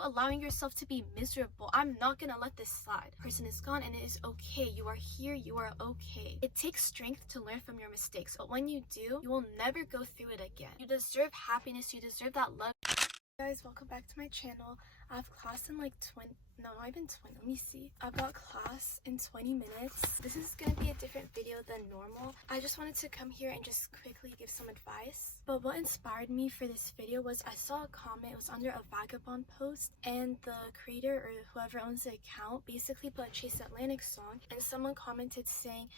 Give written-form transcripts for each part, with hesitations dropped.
you allowing yourself to be miserable? I'm not gonna let this slide. Person is gone and it is okay. You are here, you are okay. It takes strength to learn from your mistakes, but when you do, you will never go through it again. You deserve happiness, you deserve that love. Guys, welcome back to my channel. I have class in like 20, no, not even 20, let me see. I've got class in 20 minutes. This is gonna be a different video than normal. I just wanted to come here and just quickly give some advice. But what inspired me for this video was I saw a comment, it was under a Vagabond post, and the creator or whoever owns the account basically put a Chase Atlantic song, and someone commented saying,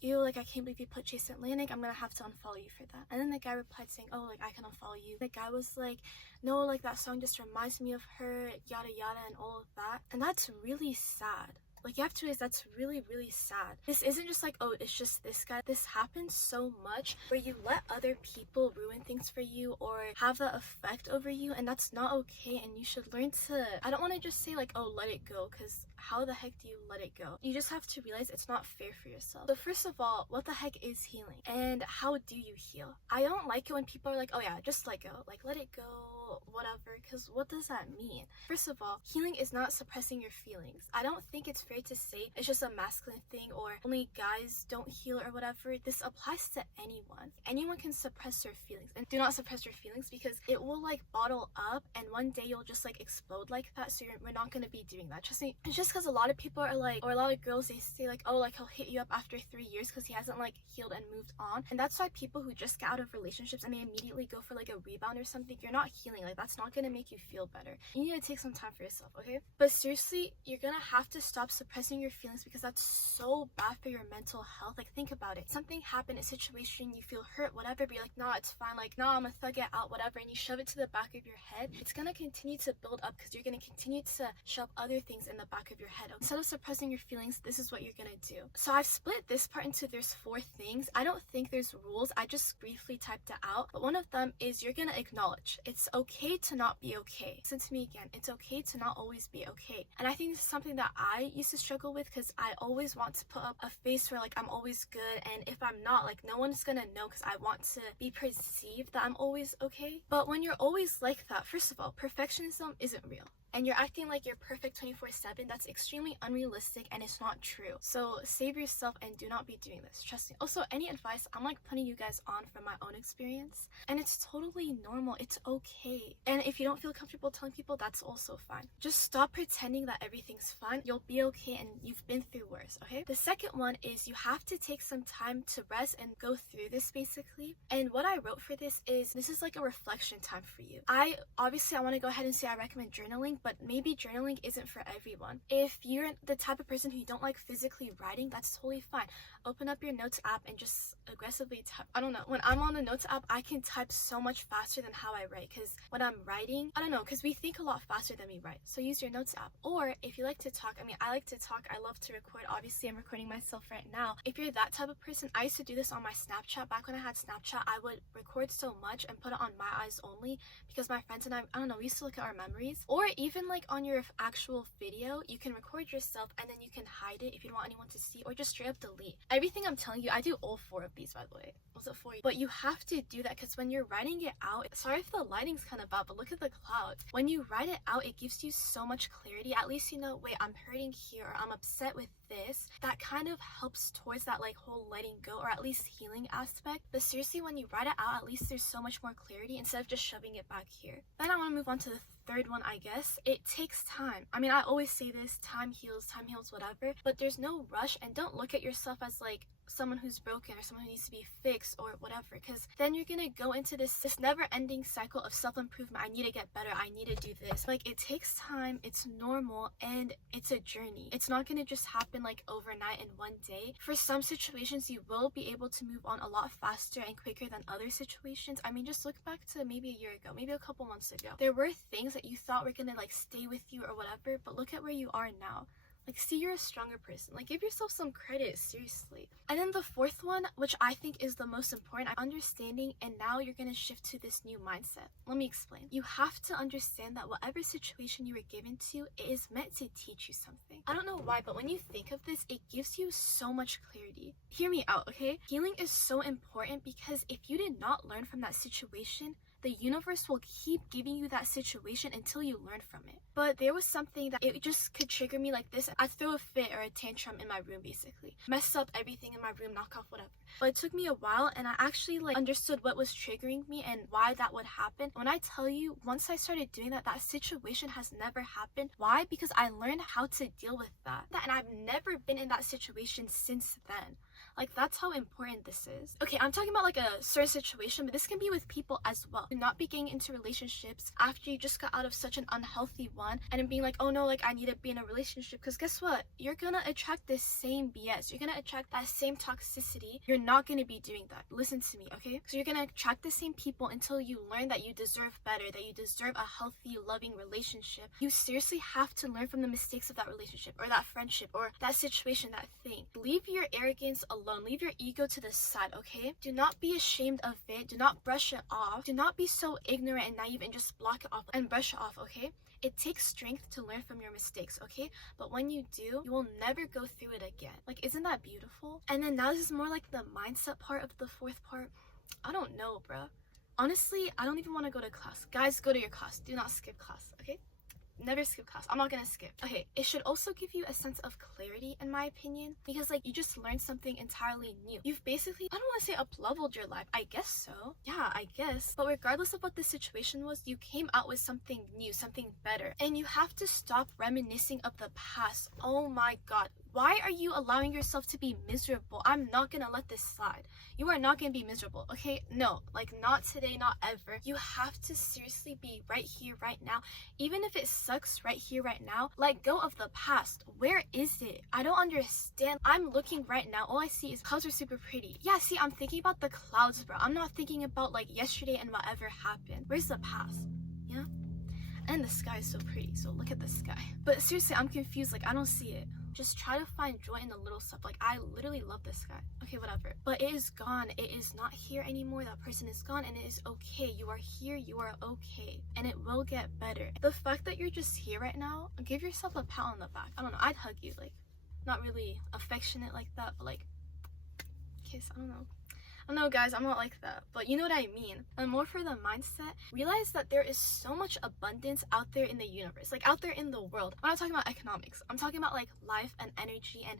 ew, like, I can't believe you put Chase Atlantic, I'm gonna have to unfollow you for that. And then the guy replied saying, oh, like, I can unfollow you. The guy was like, no, like, that song just reminds me of her, yada yada and all of that. And that's really sad. Like, you have to realize that's really, really sad. This isn't just like, oh, it's just this guy. This happens so much where you let other people ruin things for you or have that effect over you, and that's not okay. And you should learn to, I don't want to just say like, oh, let it go, because how the heck do you let it go? You just have to realize it's not fair for yourself. So first of all, what the heck is healing? And how do you heal? I don't like it when people are like, oh yeah, just let go. Like, let it go, whatever, because what does that mean? First of all, healing is not suppressing your feelings. I don't think it's fair to say it's just a masculine thing or only guys don't heal or whatever. This applies to anyone. Anyone can suppress their feelings, and do not suppress your feelings because it will like bottle up and one day you'll just like explode like that. So we're not going to be doing that. Trust me. It's just because a lot of people are like, or a lot of girls, they say like, oh, like he'll hit you up after 3 years because he hasn't like healed and moved on. And that's why people who just get out of relationships and they immediately go for like a rebound or something, you're not healing. Like, that's not going to make you feel better. You need to take some time for yourself, okay? But seriously, you're going to have to stop suppressing your feelings because that's so bad for your mental health. Like, think about it. Something happened, a situation, you feel hurt, whatever, but you're like, nah, it's fine. Like, nah, I'm gonna thug it out, whatever. And you shove it to the back of your head. It's going to continue to build up because you're going to continue to shove other things in the back of your head. Instead of suppressing your feelings, this is what you're going to do. So I've split this part into there's 4 things. I don't think there's rules. I just briefly typed it out. But one of them is you're going to acknowledge. It's okay to not be okay. Listen to me again. It's okay to not always be okay. And I think this is something that I used to struggle with because I always want to put up a face where like I'm always good, and if I'm not, like no one's gonna know because I want to be perceived that I'm always okay. But when you're always like that, first of all, perfectionism isn't real. And you're acting like you're perfect 24/7, that's extremely unrealistic and it's not true. So save yourself and do not be doing this. Trust me. Also, any advice, I'm like putting you guys on from my own experience. And it's totally normal. It's okay. And if you don't feel comfortable telling people, that's also fine. Just stop pretending that everything's fine. You'll be okay and you've been through worse, okay? The second one is you have to take some time to rest and go through this basically. And what I wrote for this is like a reflection time for you. I want to go ahead and say I recommend journaling, but maybe journaling isn't for everyone. If you're the type of person who you don't like physically writing, that's totally fine. Open up your notes app and just aggressively type. I don't know, when I'm on the notes app, I can type so much faster than how I write, because when I'm writing, I don't know, because we think a lot faster than we write. So use your notes app. Or if you like to talk, I mean, I like to talk, I love to record. Obviously I'm recording myself right now. If you're that type of person, I used to do this on my Snapchat. Back when I had Snapchat, I would record so much and put it on my eyes only because my friends and I don't know, we used to look at our memories. Or even like on your actual video, you can record yourself and then you can hide it if you don't want anyone to see, or just straight up delete. Everything I'm telling you, I do all 4 of these, by the way. Was it 4? But you have to do that because when you're writing it out, sorry if the lighting's kind of bad, but look at the clouds. When you write it out, it gives you so much clarity. At least you know, wait, I'm hurting here, or I'm upset with this. That kind of helps towards that like whole letting go, or at least healing aspect. But seriously, when you write it out, at least there's so much more clarity instead of just shoving it back here. Then I want to move on to the third one, I guess. It takes time. I mean, I always say this, time heals, whatever, but there's no rush, and don't look at yourself as like someone who's broken or someone who needs to be fixed or whatever, because then you're gonna go into this never-ending cycle of self-improvement. I need to get better, I need to do this. Like, it takes time, it's normal, and it's a journey. It's not gonna just happen like overnight in one day. For some situations, you will be able to move on a lot faster and quicker than other situations. I mean, just look back to maybe a year ago, maybe a couple months ago. There were things that you thought were gonna like stay with you or whatever, but look at where you are now. Like, see, you're a stronger person. Like, give yourself some credit, seriously. And then the fourth one, which I think is the most important, understanding, and now you're gonna shift to this new mindset. Let me explain. You have to understand that whatever situation you were given to, it is meant to teach you something. I don't know why, but when you think of this, it gives you so much clarity. Hear me out, okay? Healing is so important because if you did not learn from that situation, the universe will keep giving you that situation until you learn from it. But there was something that it just could trigger me like this. I'd throw a fit or a tantrum in my room, basically. Mess up everything in my room, knock off whatever. But it took me a while, and I actually understood what was triggering me and why that would happen. When I tell you, once I started doing that, that situation has never happened. Why? Because I learned how to deal with that. And I've never been in that situation since then. That's how important this is. Okay, I'm talking about a certain situation, but this can be with people as well. Do not be getting into relationships after you just got out of such an unhealthy one and then being like, oh no, I need to be in a relationship, because guess what? You're gonna attract this same BS. You're gonna attract that same toxicity. You're not gonna be doing that. Listen to me, okay? So you're gonna attract the same people until you learn that you deserve better, that you deserve a healthy, loving relationship. You seriously have to learn from the mistakes of that relationship or that friendship or that situation, that thing. Leave your arrogance alone. Leave your ego to the side, okay? Do not be ashamed of it. Do not brush it off. Do not be so ignorant and naive and just block it off and brush it off, okay? It takes strength to learn from your mistakes, okay? But when you do, you will never go through it again. Isn't that beautiful? And then now this is more the mindset part of the fourth part. I don't know, bruh. Honestly, I don't even want to go to class. Guys, go to your class. Do not skip class, okay? Never skip class. I'm not gonna skip. Okay, it should also give you a sense of clarity, in my opinion, because you just learned something entirely new. You've basically, I don't want to say up-leveled your life. I guess so. Yeah, I guess. But regardless of what the situation was, you came out with something new, something better. And you have to stop reminiscing of the past. Oh my god. Why are you allowing yourself to be miserable? I'm not gonna let this slide. You are not gonna be miserable, okay? No, not today, not ever. You have to seriously be right here, right now. Even if it sucks right here, right now, let go of the past. Where is it? I don't understand. I'm looking right now. All I see is clouds are super pretty. Yeah, see, I'm thinking about the clouds, bro. I'm not thinking about yesterday and whatever happened. Where's the past? You know? And the sky is so pretty, so look at the sky. But seriously, I'm confused. I don't see it. Just try to find joy in the little stuff. I literally love this guy. Okay, whatever. But it is gone. It is not here anymore. That person is gone, and it is okay. You are here. You are okay. And it will get better. The fact that you're just here right now, give yourself a pat on the back. I don't know. I'd hug you. Not really affectionate like that, but kiss. I don't know. I don't know, guys, I'm not like that, but you know what I mean. And more for the mindset, realize that there is so much abundance out there in the universe, out there in the world. I'm not talking about economics. I'm talking about life and energy and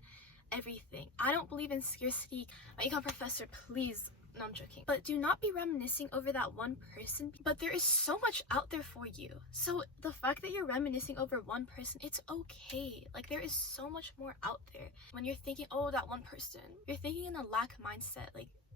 everything. I don't believe in scarcity. My econ professor, please. No, I'm joking. But do not be reminiscing over that one person. But there is so much out there for you. So the fact that you're reminiscing over one person, it's okay. There is so much more out there. When you're thinking, oh, that one person, you're thinking in a lack mindset.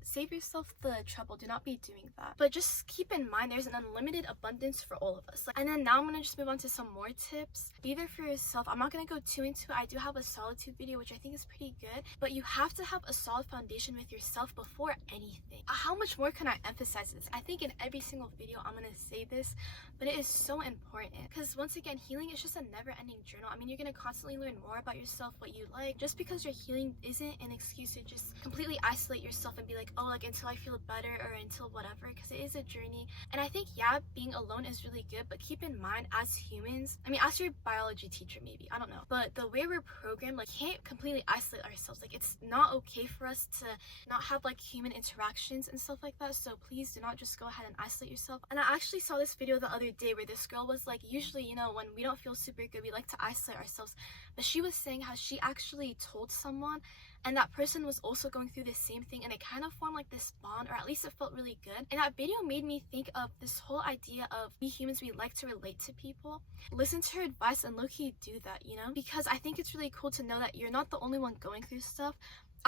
Save yourself the trouble. Do not be doing that. But just keep in mind there's an unlimited abundance for all of us. And then now I'm gonna just move on to some more tips. Be there for yourself. I'm not gonna go too into it. I do have a solitude video, which I think is pretty good. But you have to have a solid foundation with yourself before anything. How much more can I emphasize this? I think in every single video I'm gonna say this, but it is so important. Because once again, healing is just a never-ending journal. You're gonna constantly learn more about yourself, what you like. Just because you're healing isn't an excuse to just completely isolate yourself and be until I feel better or until whatever, because it is a journey. And I think, yeah, being alone is really good, but keep in mind, as humans, ask your biology teacher maybe, I don't know, but the way we're programmed, can't completely isolate ourselves. It's not okay for us to not have human interactions and stuff like that. So please do not just go ahead and isolate yourself. And I actually saw this video the other day where this girl was usually, when we don't feel super good, we like to isolate ourselves. But she was saying how she actually told someone, and that person was also going through the same thing, and it kind of formed this bond, or at least it felt really good. And that video made me think of this whole idea of we humans, we like to relate to people. Listen to her advice and low-key do that, because I think it's really cool to know that you're not the only one going through stuff.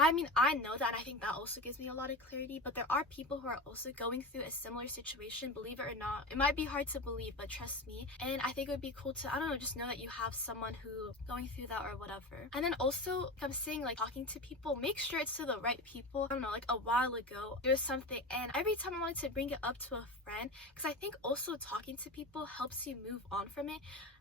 I know that, and I think that also gives me a lot of clarity, but there are people who are also going through a similar situation, believe it or not. It might be hard to believe, but trust me. And I think it would be cool to, I don't know, just know that you have someone who going through that or whatever. And then also, if I'm saying talking to people, make sure it's to the right people. I don't know, a while ago, there was something, and every time I wanted to bring it up to a friend, because I think also talking to people helps you move on from it.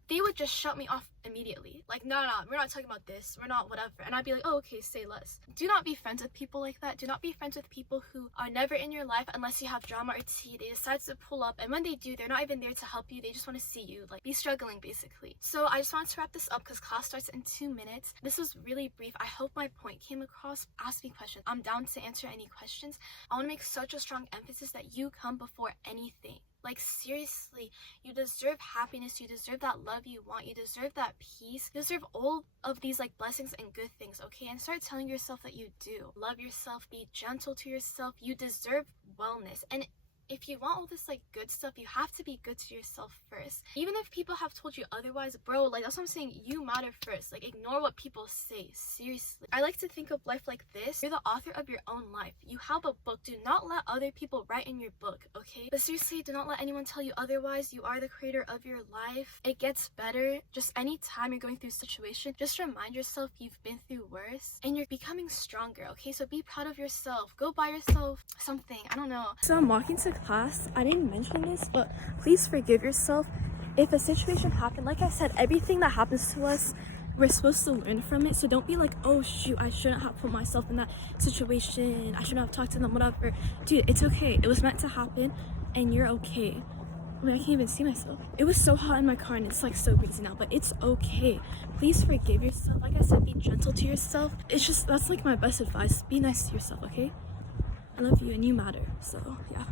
They would just shut me off immediately. No, we're not talking about this. We're not whatever. And I'd be oh, okay, say less. Do not be friends with people like that. Do not be friends with people who are never in your life unless you have drama or tea. They decide to pull up, and when they do, they're not even there to help you. They just want to see you, be struggling, basically. So I just wanted to wrap this up because class starts in 2 minutes. This was really brief. I hope my point came across. Ask me questions. I'm down to answer any questions. I want to make such a strong emphasis that you come before anything. Like, seriously, you deserve happiness, you deserve that love you want, you deserve that peace, you deserve all of these like blessings and good things, okay? And start telling yourself that you do. Love yourself, be gentle to yourself, you deserve wellness. And if you want all this like good stuff, you have to be good to yourself first. Even if people have told you otherwise, bro, like that's what I'm saying, you matter first. Like, ignore what people say, seriously. I like to think of life like this. You're the author of your own life. You have a book. Do not let other people write in your book, okay? But seriously, do not let anyone tell you otherwise. You are the creator of your life. It gets better. Just anytime you're going through a situation, just remind yourself you've been through worse and you're becoming stronger, okay? So be proud of yourself. Go buy yourself something, I don't know. So I'm walking to class. I didn't mention this, but please forgive yourself. If a situation happened, like I said, everything that happens to us, we're supposed to learn from it. So don't be like, oh shoot, I shouldn't have put myself in that situation, I shouldn't have talked to them, whatever. Dude, it's okay. It was meant to happen and you're okay. I mean, I can't even see myself. It was so hot in my car and it's like so breezy now, but it's okay. Please forgive yourself. Like I said, be gentle to yourself. It's just, that's like my best advice. Be nice to yourself, okay? I love you and you matter. So yeah.